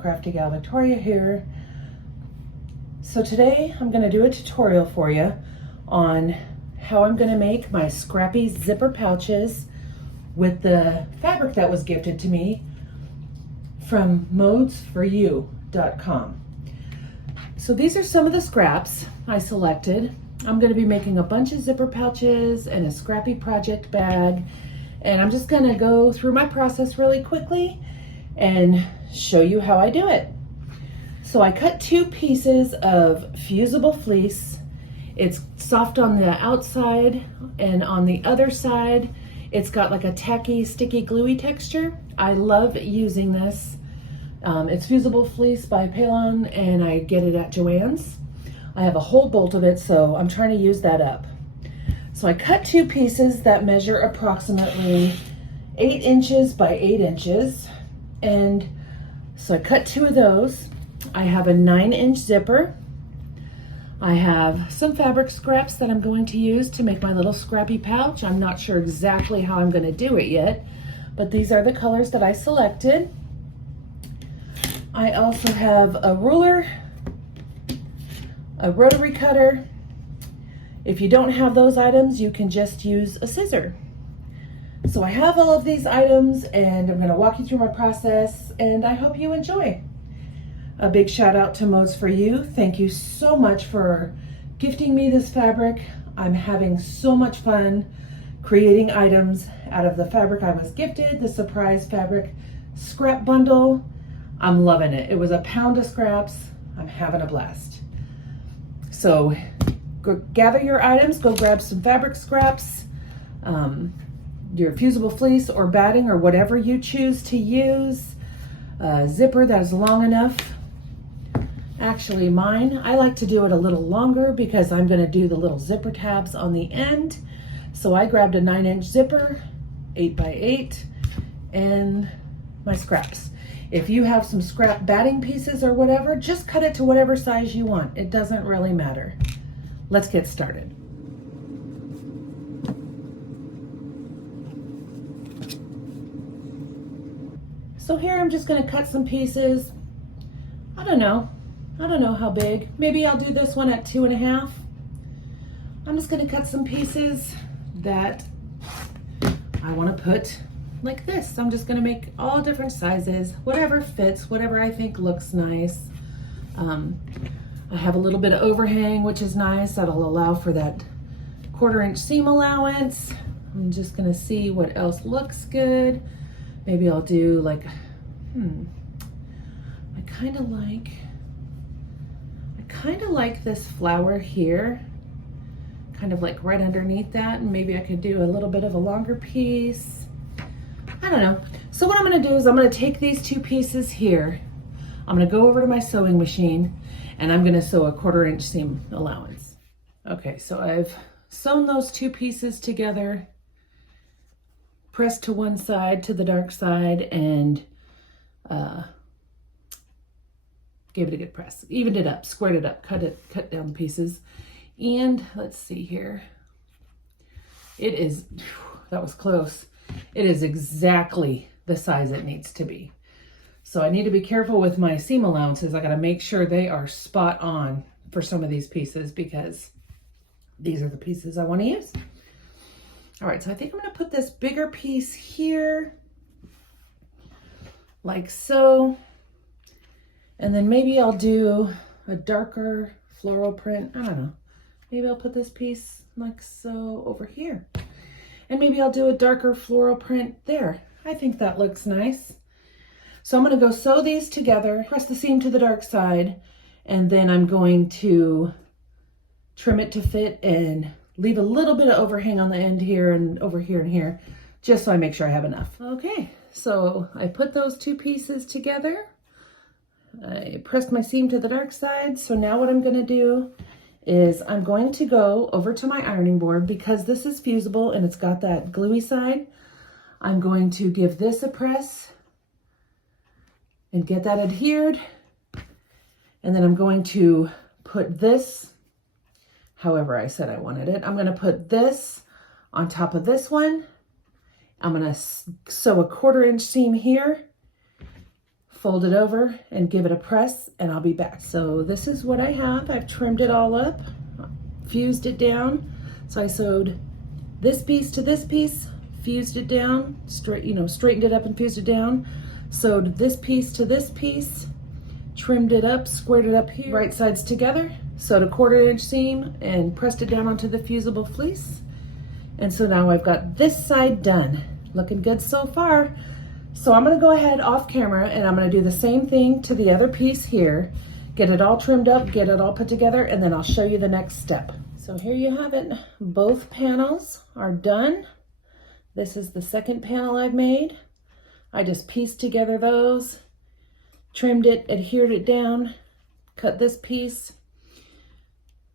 Crafty Gal Victoria here. So today I'm going to do a tutorial for you on how I'm going to make my scrappy zipper pouches with the fabric that was gifted to me from modesforyou.com. So these are some of the scraps I selected. I'm going to be making a bunch of zipper pouches and a scrappy project bag, and I'm just going to go through my process really quickly and show you how I do it. So I cut 2 pieces of fusible fleece. It's soft on the outside, and on the other side it's got like a tacky, sticky, gluey texture. I love using this. It's fusible fleece by Palon, and I get it at Joann's. I have a whole bolt of it, so I'm trying to use that up. So I cut 2 pieces that measure approximately 8 inches by 8 inches. And so I cut 2 of those. I have a 9-inch zipper. I have some fabric scraps that I'm going to use to make my little scrappy pouch. I'm not sure exactly how I'm going to do it yet, but these are the colors that I selected. I also have a ruler, a rotary cutter. If you don't have those items, you can just use a scissor. So I have all of these items, and I'm going to walk you through my process, and I hope you enjoy. A big shout out to Modes for You. Thank you so much for gifting me this fabric. I'm having so much fun creating items out of the fabric I was gifted, the surprise fabric scrap bundle. I'm loving it. It was a pound of scraps. I'm having a blast. So go gather your items, go grab some fabric scraps, your fusible fleece or batting or whatever you choose to use, a zipper that is long enough. Actually mine, I like to do it a little longer because I'm going to do the little zipper tabs on the end. So I grabbed a 9-inch zipper, 8 by 8, and my scraps. If you have some scrap batting pieces or whatever, just cut it to whatever size you want. It doesn't really matter. Let's get started. So here I'm just going to cut some pieces. I don't know how big. Maybe I'll do this one at 2.5. I'm just going to cut some pieces that I want to put like this. I'm just going to make all different sizes, whatever fits, whatever I think looks nice. I have a little bit of overhang, which is nice. That'll allow for that 1/4 inch seam allowance. I'm just going to see what else looks good. Maybe I'll do like, I kind of like this flower here, kind of like right underneath that, and maybe I could do a little bit of a longer piece. I don't know. So what I'm going to do is I'm going to take these 2 pieces here. I'm going to go over to my sewing machine, and I'm going to sew a 1/4 inch seam allowance. Okay, so I've sewn those 2 pieces together, pressed to one side, to the dark side, and gave it a good press. Evened it up, squared it up, cut down the pieces. And let's see here. It is, that was close. It is exactly the size it needs to be. So I need to be careful with my seam allowances. I got to make sure they are spot on for some of these pieces because these are the pieces I want to use. All right, so I think I'm going to put this bigger piece here, like so. And then maybe I'll do a darker floral print. I don't know. Maybe I'll put this piece like so over here. And maybe I'll do a darker floral print there. I think that looks nice. So I'm going to go sew these together, press the seam to the dark side, and then I'm going to trim it to fit and leave a little bit of overhang on the end here and over here and here, just so I make sure I have enough. Okay, so I put those 2 pieces together. I pressed my seam to the dark side. So now what I'm going to do is I'm going to go over to my ironing board because this is fusible and it's got that gluey side. I'm going to give this a press and get that adhered. And then I'm going to put this, however I said I wanted it, I'm going to put this on top of this one. I'm going to sew a 1/4 inch seam here fold it over and give it a press, and I'll be back. So this is what I have. I've trimmed it all up, fused it down. So I sewed this piece to this piece, fused it down, straightened it up and fused it down. Sewed this piece to this piece, trimmed it up, squared it up here, right sides together, sewed a 1/4 inch seam and pressed it down onto the fusible fleece. And so now I've got this side done. Looking good so far. So I'm gonna go ahead off camera and I'm gonna do the same thing to the other piece here, get it all trimmed up, get it all put together, and then I'll show you the next step. So here you have it. Both panels are done. This is the second panel I've made. I just pieced together those, trimmed it, adhered it down, cut this piece,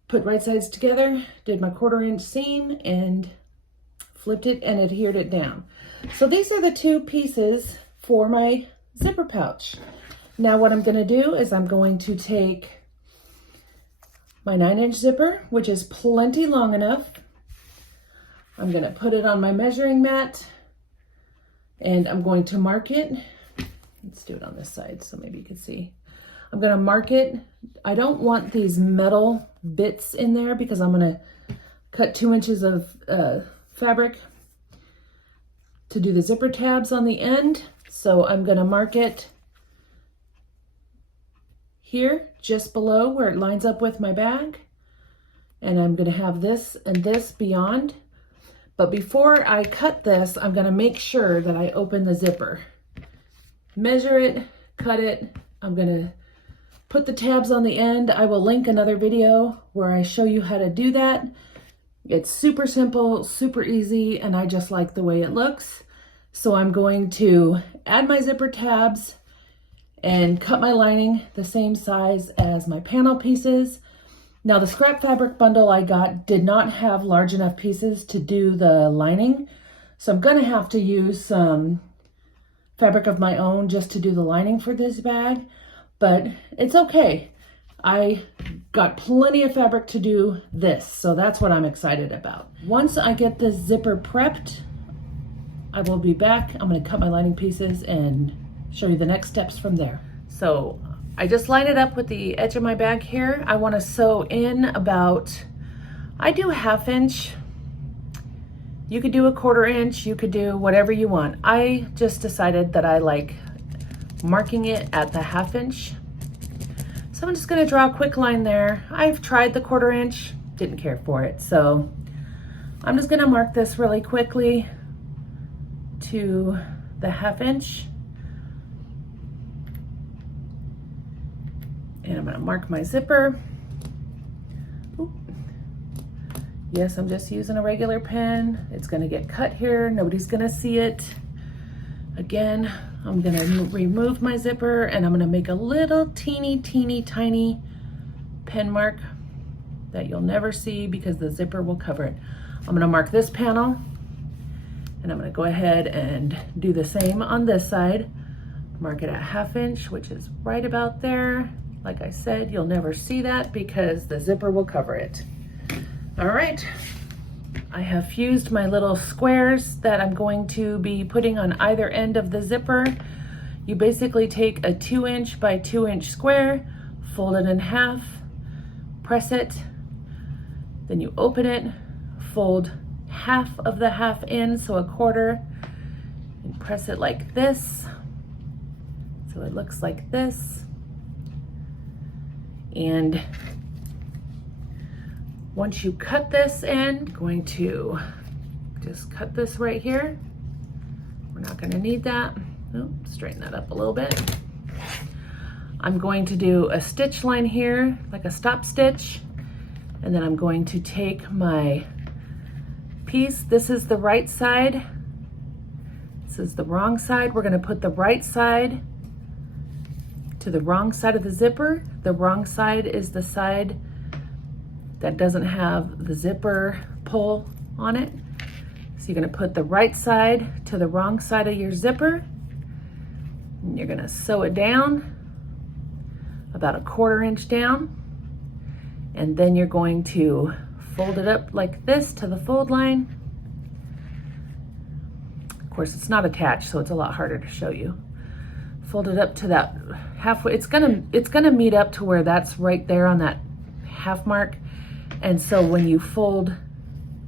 put right sides together, did my 1/4 inch seam and flipped it and adhered it down. So these are the two pieces for my zipper pouch. Now what I'm going to do is I'm going to take my 9-inch zipper, which is plenty long enough. I'm going to put it on my measuring mat and I'm going to mark it. Let's do it on this side so maybe you can see. I'm going to mark it. I don't want these metal bits in there because I'm going to cut 2 inches of fabric to do the zipper tabs on the end. So I'm going to mark it here just below where it lines up with my bag. And I'm going to have this and this beyond. But before I cut this, I'm going to make sure that I open the zipper. Measure it, cut it. I'm going to put the tabs on the end. I will link another video where I show you how to do that. It's super simple, super easy, and I just like the way it looks. So I'm going to add my zipper tabs and cut my lining the same size as my panel pieces. Now the scrap fabric bundle I got did not have large enough pieces to do the lining. So I'm gonna have to use some fabric of my own just to do the lining for this bag, but it's okay. I got plenty of fabric to do this, so that's what I'm excited about. Once I get this zipper prepped, I will be back. I'm gonna cut my lining pieces and show you the next steps from there. So I just line it up with the edge of my bag here. I wanna sew in about, I do 1/2 inch. You could do a 1/4 inch, you could do whatever you want. I just decided that I like marking it at the 1/2 inch. So I'm just gonna draw a quick line there. I've tried the 1/4 inch, didn't care for it. So I'm just gonna mark this really quickly to the 1/2 inch. And I'm gonna mark my zipper. Oop. Yes, I'm just using a regular pen. It's gonna get cut here. Nobody's gonna see it. Again, I'm gonna remove my zipper and I'm gonna make a little teeny tiny pen mark that you'll never see because the zipper will cover it. I'm gonna mark this panel and I'm gonna go ahead and do the same on this side. Mark it at 1/2 inch, which is right about there. Like I said, you'll never see that because the zipper will cover it. All right, I have fused my little squares that I'm going to be putting on either end of the zipper. You basically take a 2 inch by 2 inch square, fold it in half, press it, then you open it, fold half of the half in, so a 1/4, and press it like this. So it looks like this. And once you cut this in, I'm going to just cut this right here. We're not gonna need that. Oh, straighten that up a little bit. I'm going to do a stitch line here, like a stop stitch. And then I'm going to take my piece. This is the right side. This is the wrong side. We're gonna put the right side to the wrong side of the zipper. The wrong side is the side that doesn't have the zipper pull on it. So you're gonna put the right side to the wrong side of your zipper. And you're gonna sew it down, about a 1/4 inch down. And then you're going to fold it up like this to the fold line. Of course, it's not attached, so it's a lot harder to show you. fold it up to that halfway. It's gonna meet up to where that's right there on that half mark. And so when you fold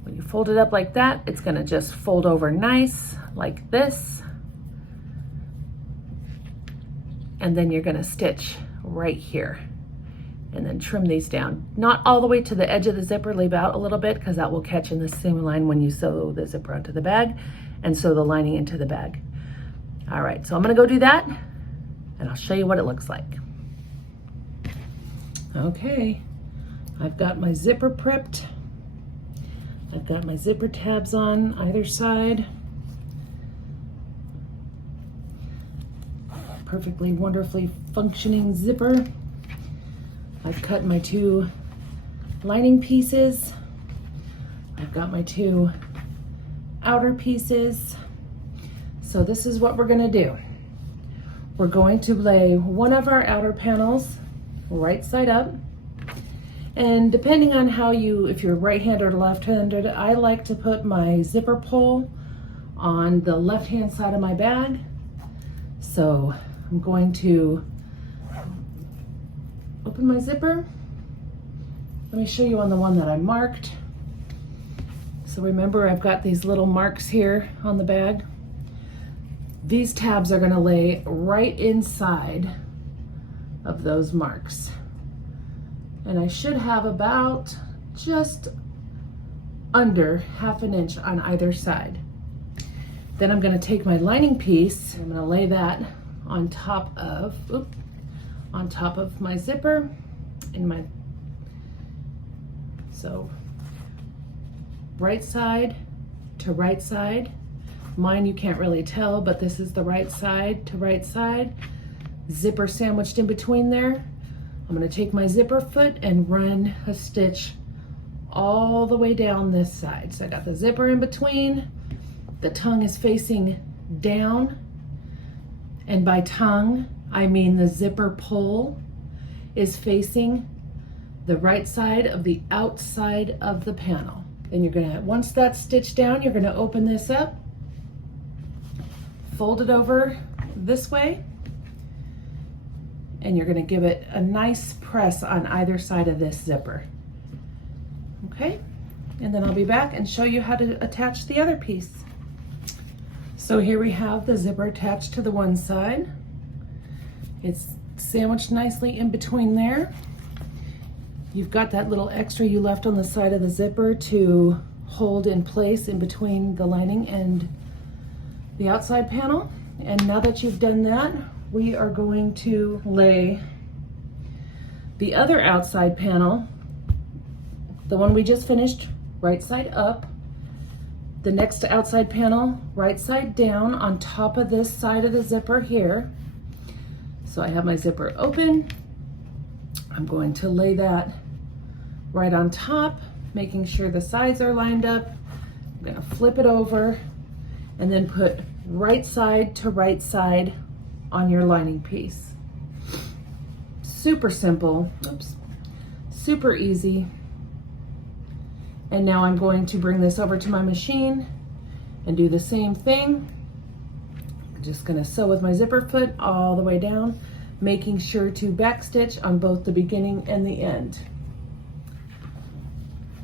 it up like that, it's gonna just fold over nice like this. And then you're gonna stitch right here and then trim these down. Not all the way to the edge of the zipper, leave out a little bit because that will catch in the seam line when you sew the zipper onto the bag and sew the lining into the bag. All right, so I'm gonna go do that and I'll show you what it looks like. Okay, I've got my zipper prepped. I've got my zipper tabs on either side. Perfectly, wonderfully functioning zipper. I've cut my 2 lining pieces. I've got my 2 outer pieces. So this is what we're gonna do. We're going to lay one of our outer panels right side up. And depending on how if you're right-handed or left-handed, I like to put my zipper pull on the left-hand side of my bag. So I'm going to open my zipper. Let me show you on the one that I marked. So remember, I've got these little marks here on the bag. These tabs are gonna lay right inside of those marks. And I should have about just under 1/2 inch on either side. Then I'm gonna take my lining piece, I'm gonna lay that on top of my zipper so right side to right side. Mine you can't really tell, but this is the right side to right side. Zipper sandwiched in between there. I'm gonna take my zipper foot and run a stitch all the way down this side. So I got the zipper in between, the tongue is facing down, and by tongue, I mean the zipper pull is facing the right side of the outside of the panel. Then you're gonna, once that's stitched down, you're gonna open this up, fold it over this way, and you're gonna give it a nice press on either side of this zipper. Okay, and then I'll be back and show you how to attach the other piece. So here we have the zipper attached to the one side. It's sandwiched nicely in between there. You've got that little extra you left on the side of the zipper to hold in place in between the lining and the outside panel. And now that you've done that, we are going to lay the other outside panel, the one we just finished, right side up. The next outside panel, right side down on top of this side of the zipper here. So I have my zipper open. I'm going to lay that right on top, making sure the sides are lined up. I'm gonna flip it over and then put right side to right side on your lining piece. Super simple, oops, super easy. And now I'm going to bring this over to my machine and do the same thing. I'm just gonna sew with my zipper foot all the way down, making sure to backstitch on both the beginning and the end.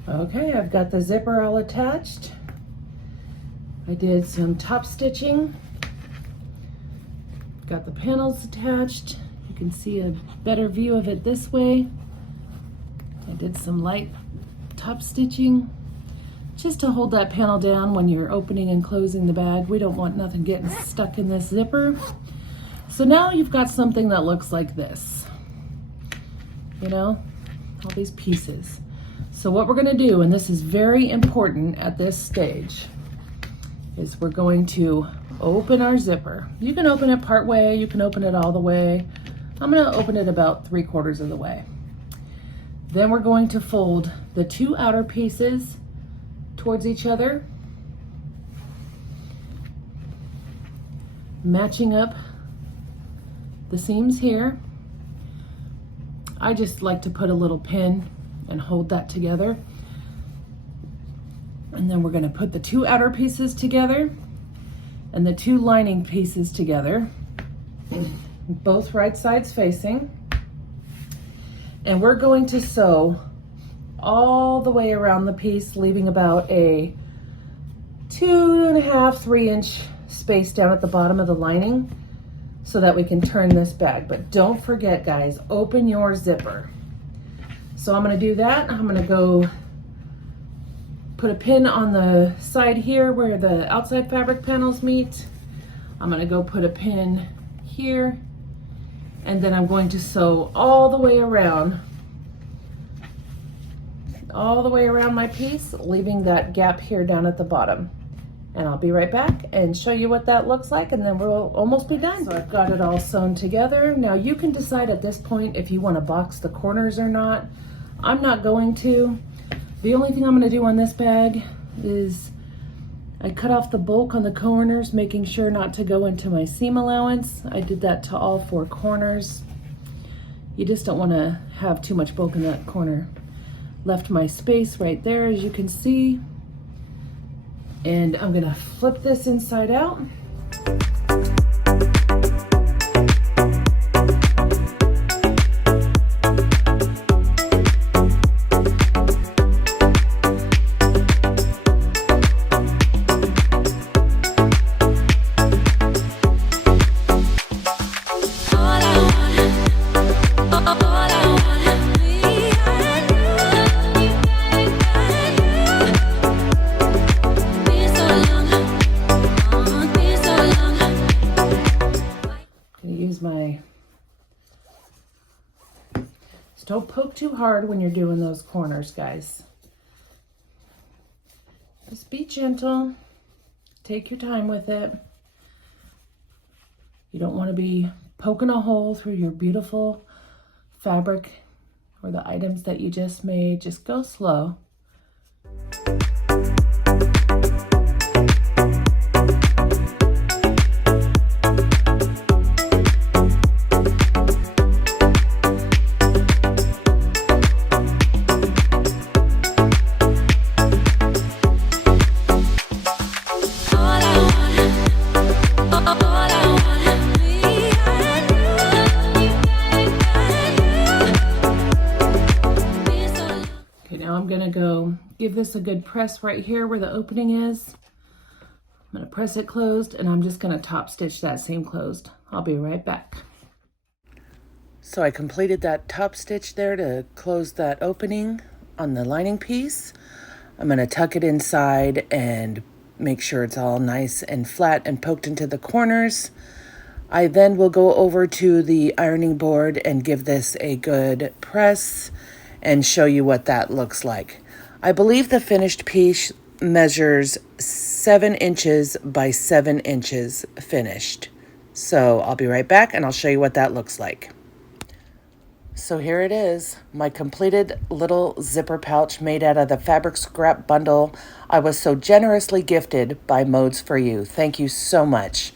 Okay, I've got the zipper all attached. I did some top stitching. Got the panels attached. You can see a better view of it this way. I did some light top stitching just to hold that panel down when you're opening and closing the bag. We don't want nothing getting stuck in this zipper. So now you've got something that looks like this, you know, all these pieces. So what we're gonna do, and this is very important at this stage, is we're going to open our zipper. You can open it part way, you can open it all the way. I'm gonna open it about 3/4 of the way. Then we're going to fold the 2 outer pieces towards each other, matching up the seams here. I just like to put a little pin and hold that together. And then we're gonna put the 2 outer pieces together and the 2 lining pieces together. both right sides facing. And we're going to sew all the way around the piece, leaving about a 2.5, 3-inch space down at the bottom of the lining so that we can turn this bag. But don't forget, guys, open your zipper. So I'm gonna do that. I'm gonna go put a pin on the side here where the outside fabric panels meet. I'm gonna go put a pin here, and then I'm going to sew all the way around my piece, leaving that gap here down at the bottom. And I'll be right back and show you what that looks like, and then we'll almost be done. So I've got it all sewn together. Now you can decide at this point if you want to box the corners or not. I'm not going to. The only thing I'm going to do on this bag is I cut off the bulk on the corners, making sure not to go into my seam allowance. I did that to all 4 corners. You just don't want to have too much bulk in that corner. Left my space right there, as you can see. And I'm gonna flip this inside out. Don't poke too hard when you're doing those corners, guys. Just be gentle. Take your time with it. You don't want to be poking a hole through your beautiful fabric or the items that you just made. Just go slow. I'm gonna go give this a good press right here where the opening is. I'm gonna press it closed, and I'm just gonna top stitch that seam closed. I'll be right back. So I completed that top stitch there to close that opening on the lining piece. I'm gonna tuck it inside and make sure it's all nice and flat and poked into the corners. I then will go over to the ironing board and give this a good press and show you what that looks like. I believe the finished piece measures 7 inches by 7 inches finished. So I'll be right back and I'll show you what that looks like. So here it is, my completed little zipper pouch made out of the fabric scrap bundle I was so generously gifted by Modes for You. Thank you so much.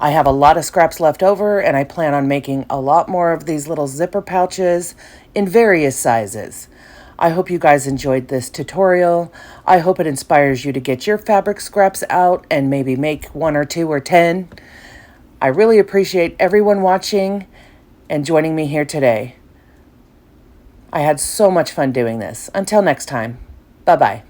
I have a lot of scraps left over, and I plan on making a lot more of these little zipper pouches in various sizes. I hope you guys enjoyed this tutorial. I hope it inspires you to get your fabric scraps out and maybe make 1 or 2 or 10. I really appreciate everyone watching and joining me here today. I had so much fun doing this. Until next time, bye-bye.